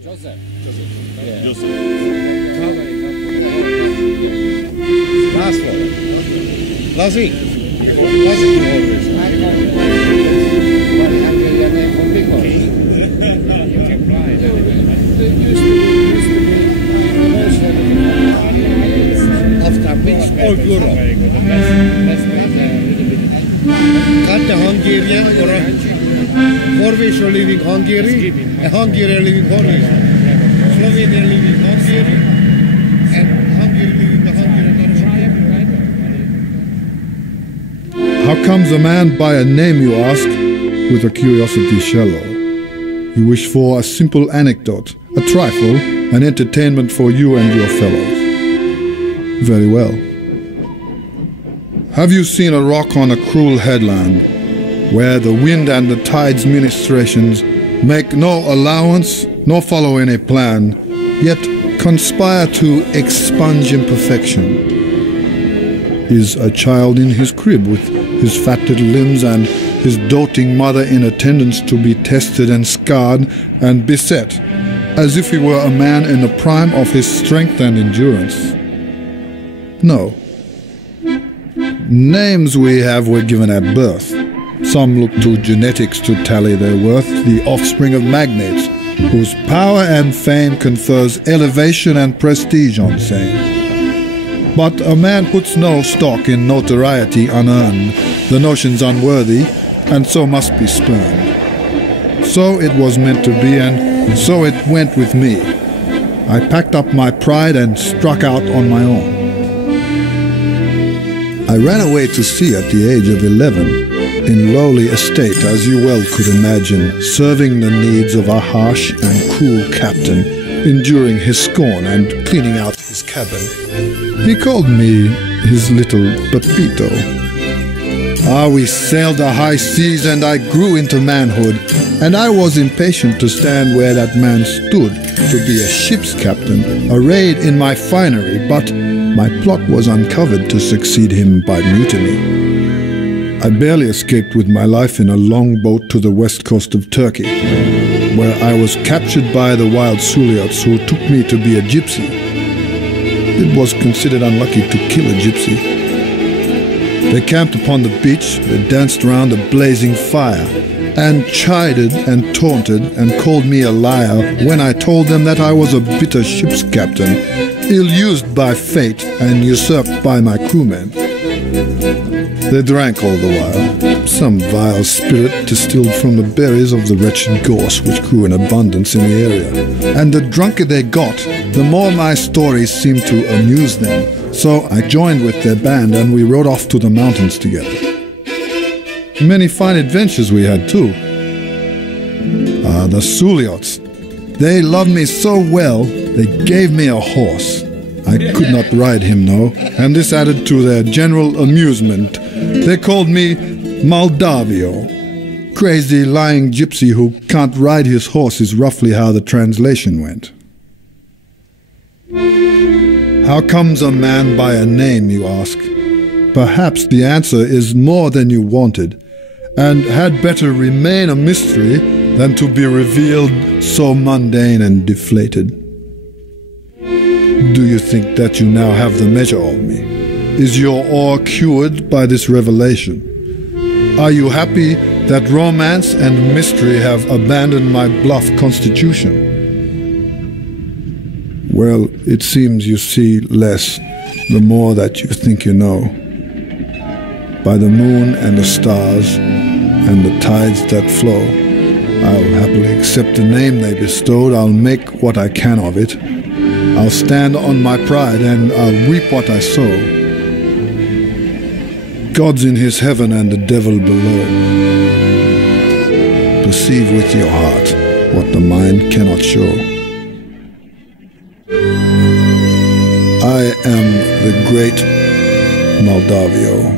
Joseph. Yeah. Joseph. Last one. Last week. After which all Europe. Got the Hungarian or Horvatian living Hungary, a Hungarian living Horvatian, Slovenian living Hungary, and Hungary living the Hungarian. How comes a man by a name, you ask, with a curiosity shallow? You wish for a simple anecdote, a trifle, an entertainment for you and your fellows. Very well. Have you seen a rock on a cruel headland, where the wind and the tide's ministrations make no allowance, nor follow any plan, yet conspire to expunge imperfection? Is a child in his crib with his fatted limbs and his doting mother in attendance to be tested and scarred and beset, as if he were a man in the prime of his strength and endurance? No. Names we have were given at birth. Some look to genetics to tally their worth, the offspring of magnates, whose power and fame confers elevation and prestige on same. But a man puts no stock in notoriety unearned, the notion's unworthy, and so must be spurned. So it was meant to be, and so it went with me. I packed up my pride and struck out on my own. I ran away to sea at the age of 11, in lowly estate, as you well could imagine, serving the needs of a harsh and cruel captain, enduring his scorn and cleaning out his cabin. He called me his little Pepito. We sailed the high seas and I grew into manhood, and I was impatient to stand where that man stood, to be a ship's captain, arrayed in my finery, but my plot was uncovered to succeed him by mutiny. I barely escaped with my life in a long boat to the west coast of Turkey, where I was captured by the wild Suliots, who took me to be a gypsy. It was considered unlucky to kill a gypsy. They camped upon the beach, they danced around a blazing fire, and chided and taunted and called me a liar when I told them that I was a bitter ship's captain, ill-used by fate and usurped by my crewmen. They drank all the while, some vile spirit distilled from the berries of the wretched gorse which grew in abundance in the area. And the drunker they got, the more my stories seemed to amuse them. So I joined with their band and we rode off to the mountains together. Many fine adventures we had too. The Suliots. They loved me so well, they gave me a horse. I could not ride him, though, and this added to their general amusement. They called me Muldavio. Crazy, lying gypsy who can't ride his horse is roughly how the translation went. How comes a man by a name, you ask? Perhaps the answer is more than you wanted, and had better remain a mystery than to be revealed so mundane and deflated. Do you think that you now have the measure of me? Is your awe cured by this revelation? Are you happy that romance and mystery have abandoned my bluff constitution? Well, it seems you see less the more that you think you know. By the moon and the stars and the tides that flow, I'll happily accept the name they bestowed. I'll make what I can of it. I'll stand on my pride and I'll reap what I sow. God's in his heaven and the devil below. Perceive with your heart what the mind cannot show. I am the Great Muldavio.